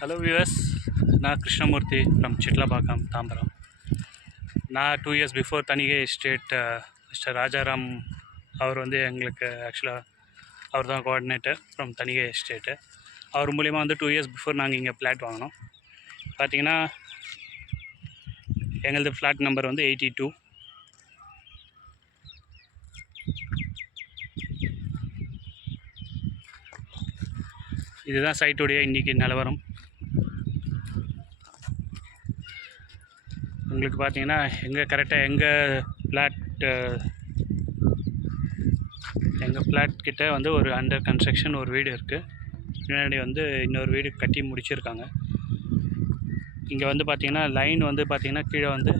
Hello viewers, நான் Krishnamurthy from Chitlapakkam, Tambaram. நான் 2 years before Thanigai estate mister Rajaram அவர் வந்து எங்களுக்கு ஆக்சுவலாக அவர் தான் கோஆர்டினேட்டர் ஃப்ரம் தனிகை எஸ்டேட்டு. அவர் மூலிமா வந்து 2 இயர்ஸ் பிஃபோர் நாங்கள் இங்கே ஃப்ளாட் வாங்கினோம். பார்த்திங்கன்னா எங்களது ஃப்ளாட் நம்பர் வந்து 82. இதுதான் சைட்டுடைய இன்றைக்கி நிலவரம். உங்களுக்கு பார்த்தீங்கன்னா கரெக்டாக எங்கள் ஃப்ளாட் கிட்ட வந்து ஒரு அண்டர் கன்ஸ்ட்ரக்ஷன் ஒரு வீடு இருக்குது. பின்னாடி வந்து இன்னொரு வீடு கட்டி முடிச்சிருக்காங்க. இங்கே வந்து பார்த்திங்கன்னா லைன் வந்து பார்த்திங்கன்னா கீழே வந்து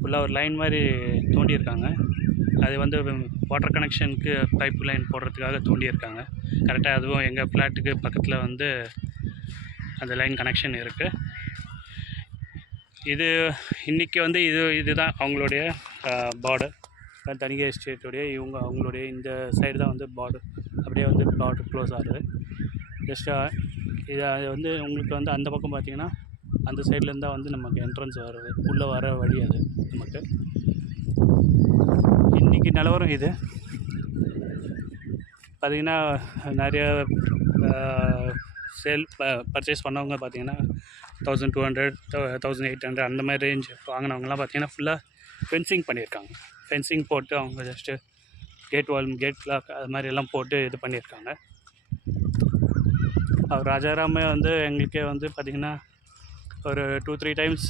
ஃபுல்லாக ஒரு லைன் மாதிரி தோண்டியிருக்காங்க. அது வந்து வாட்டர் கனெக்ஷனுக்கு பைப் லைன் போடுறதுக்காக தோண்டியிருக்காங்க. கரெக்டாக அதுவும் எங்கள் ஃப்ளாட்டுக்கு பக்கத்தில் வந்து அந்த லைன் கனெக்ஷன் இருக்குது. இது இன்றைக்கி வந்து இதுதான் அவங்களுடைய பார்டர். தனிகை எஸ்டேட்டுடைய அவங்களுடைய இந்த சைடு தான் வந்து பார்டர். அப்படியே வந்து பார்டர் க்ளோஸ் ஆகுது. அது வந்து உங்களுக்கு வந்து அந்த பக்கம் பார்த்திங்கன்னா அந்த சைட்லேருந்து தான் வந்து நமக்கு என்ட்ரன்ஸ் வருது, உள்ளே வர வழி அது நமக்கு. இன்றைக்கி நிலவரம் இது பார்த்திங்கன்னா நிறைய பர்ச்சேஸ் பண்ணவங்க பார்த்திங்கன்னா 1200 1800 அந்த மாதிரி ரேஞ்ச் வாங்கினவங்கலாம் பார்த்திங்கன்னா ஃபுல்லாக ஃபென்சிங் பண்ணியிருக்காங்க. ஃபென்சிங் போட்டு அவங்க ஜஸ்ட்டு கேட் லாக் அது மாதிரி எல்லாம் போட்டு இது பண்ணியிருக்காங்க. அவர் ராஜாராமே வந்து எங்களுக்கே வந்து பார்த்திங்கன்னா ஒரு 2-3 டைம்ஸ்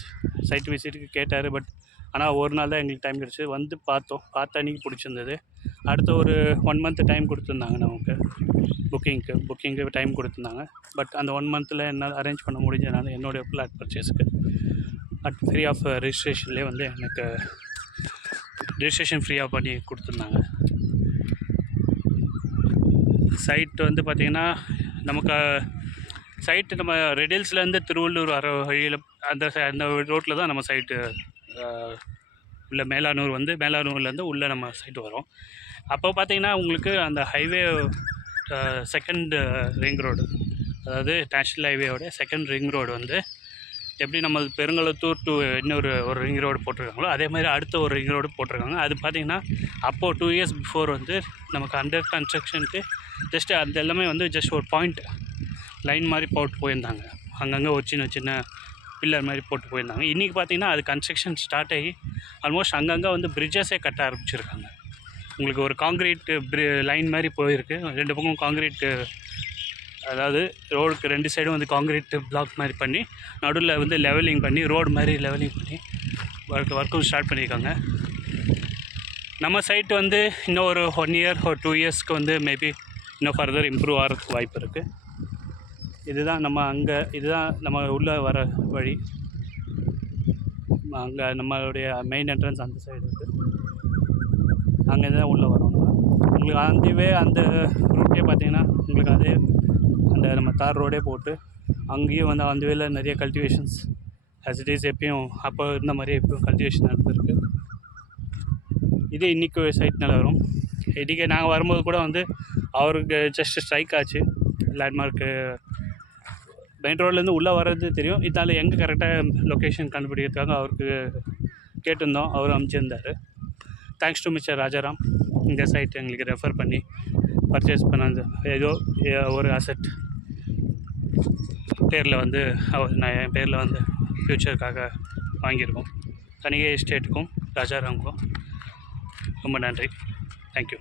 சைட் விசிட்டுக்கு கேட்டார். பட் ஆனால் ஒரு நாள் தான் எங்களுக்கு டைம் கிடச்சி. வந்து பார்த்த அன்றைக்கி பிடிச்சிருந்தது. அடுத்த ஒரு 1 மந்த் டைம் கொடுத்துருந்தாங்க நமக்கு புக்கிங்க்கு டைம் கொடுத்துருந்தாங்க. பட் அந்த 1 மந்தில் என்னால் அரேஞ்ச் பண்ண முடிஞ்சதுனால என்னுடைய ஃப்ளாட் பர்ச்சேஸுக்கு ஃப்ரீ ஆஃப் ரிஜிஸ்ட்ரேஷன்லேயே வந்து எனக்கு ரிஜிஸ்ட்ரேஷன் ஃப்ரீயாக பண்ணி கொடுத்துருந்தாங்க. சைட் வந்து பார்த்திங்கன்னா நமக்கு சைட்டு நம்ம ரெடில்ஸ்லேருந்து திருவள்ளூர் வர வழியில் அந்த ரோட்டில் தான் நம்ம சைட்டு உள்ள மேலானூர்லேருந்து உள்ளே நம்ம சைட்டு வரும். அப்போ பார்த்திங்கன்னா உங்களுக்கு அந்த ஹைவே செகண்ட் ரிங் ரோடு, அதாவது நேஷ்னல் ஹைவேவோட செகண்ட் ரிங் ரோடு வந்து எப்படி நம்ம பெருங்கலத்தூர் டு இன்னொரு ரிங் ரோடு போட்டிருக்காங்களோ அதே மாதிரி அடுத்த ஒரு ரிங் ரோடு போட்டிருக்காங்க. அது பார்த்திங்கன்னா அப்போது 2 இயர்ஸ் பிஃபோர் வந்து நமக்கு அண்டர் கன்ஸ்ட்ரக்ஷனுக்கு ஜஸ்ட்டு அந்த எல்லாமே வந்து ஜஸ்ட் ஒரு பாயிண்ட் லைன் மாதிரி போட்டு போயிருந்தாங்க. அங்கங்கே ஒரு சின்ன பில்லர் மாதிரி போட்டு போயிருந்தாங்க. இன்றைக்கி பார்த்திங்கன்னா அது கன்ஸ்ட்ரக்ஷன் ஸ்டார்ட் ஆகி ஆல்மோஸ்ட் அங்கங்கே வந்து பிரிட்ஜஸே கட்ட ஆரம்பிச்சிருக்காங்க. உங்களுக்கு ஒரு காங்க்ரீட் லைன் மாதிரி போயிருக்கு. 2 பக்கம் காங்க்ரீட், அதாவது ரோடுக்கு 2 சைடும் வந்து காங்க்ரீட் பிளாக் மாதிரி பண்ணி நடுவில் வந்து லெவலிங் பண்ணி ரோடு மாதிரி லெவலிங் பண்ணி ஒர்க்கும் ஸ்டார்ட் பண்ணியிருக்காங்க. நம்ம சைட்டு வந்து இன்னும் ஒரு 1 இயர் ஒரு 2 இயர்ஸ்க்கு வந்து மேபி இன்னும் ஃபர்தர் இம்ப்ரூவ் ஆகிறதுக்கு வாய்ப்பு இருக்குது. இதுதான் நம்ம உள்ளே வர வழி. அங்கே நம்மளுடைய மெயின் என்ட்ரன்ஸ் அந்த சைடு இருக்குது. அங்கே தான் உள்ளே வரோம். உங்களுக்கு அந்த ரூட்டே பார்த்திங்கன்னா உங்களுக்கு அதே அந்த நம்ம தார் ரோடே போட்டு அங்கேயும் வந்து அந்த வேல நிறைய கல்டிவேஷன்ஸ் ஆஸ் இட் இஸ் எப்பயும் அப்போ இருந்த மாதிரியே எப்பயும் கல்டிவேஷன் நடந்துருக்கு. இது இன்றைக்கி சைட் நிலவரம். இன்றைக்கி நாங்கள் வரும்போது கூட வந்து அவருக்கு ஜஸ்ட் ஸ்ட்ரைக் ஆச்சு. லேண்ட்மார்க்கு மெயின் ரோட்லேருந்து உள்ளே வர்றது தெரியும். இதனால் எங்கே கரெக்டாக லொக்கேஷன் கண்டுபிடிக்கிறதுக்காக அவருக்கு கேட்டிருந்தோம். அவர் அமைச்சிருந்தார். Thanks to mister Rajaram. இந்த சைட் எங்களுக்கு ரெஃபர் பண்ணி பர்ச்சேஸ் பண்ண ஏதோ ஒரு அசெட் பேரில் வந்து என் பேரில் வந்து ஃப்யூச்சருக்காக வாங்கியிருக்கோம். தனிகை எஸ்டேட்டுக்கும் ராஜாராமுக்கும் ரொம்ப நன்றி. தேங்க்யூ.